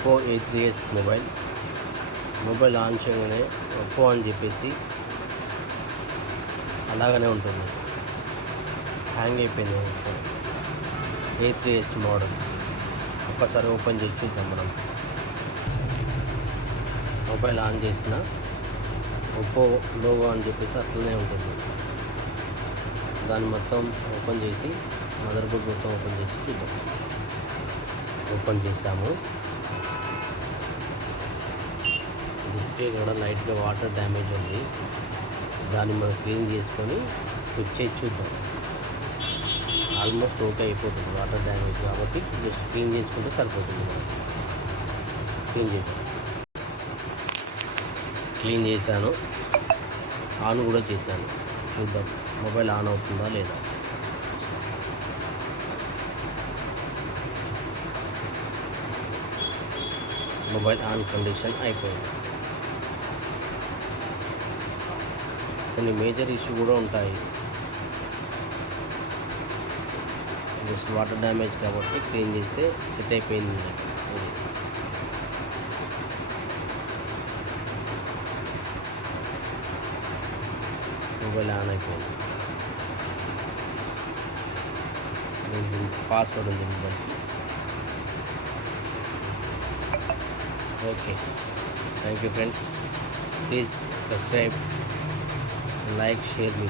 Oppo A3s mobile on చేయగానే Oppo అని చెప్పేసి అలాగనే ఉంటుంది. హ్యాంగ్ అయిపోయింది ఒప్పో A3s మోడల్. ఒక్కసారి ఓపెన్ చేసి చూద్దాం. మనం మొబైల్ ఆన్ చేసిన ఒప్పో లోగో అని చెప్పేసి అట్లనే ఉంటుంది. దాన్ని మొత్తం ఓపెన్ చేసి మదర్ బోర్డ్ మొత్తం ఓపెన్ చేసి చూద్దాం. ఓపెన్ చేసాము. డిస్ప్లే కూడా లైట్గా వాటర్ డ్యామేజ్ ఉంది. దాన్ని మనం క్లీన్ చేసుకొని ఫిట్ చేసి చూద్దాం. ఆల్మోస్ట్ ఓకే అయిపోతుంది. వాటర్ డ్యామేజ్ కాబట్టి జస్ట్ క్లీన్ చేసుకుంటే సరిపోతుంది. మనం క్లీన్ చేద్దాం. క్లీన్ చేశాను, ఆన్ కూడా చేశాను. చూద్దాం మొబైల్ ఆన్ అవుతుందా లేదా. మొబైల్ ఆన్ కండిషన్ అయిపోయింది. కొన్ని మేజర్ ఇష్యూ కూడా ఉంటాయి. జస్ట్ వాటర్ డ్యామేజ్ కాబట్టి క్లీన్ చేస్తే సెట్ అయిపోయింది. ఇది మొబైల్ ఆన్ అయిపోయింది. పాస్వర్డ్ ఉంది మొబైల్కి. Okay, thank you friends. Please subscribe, like, share me.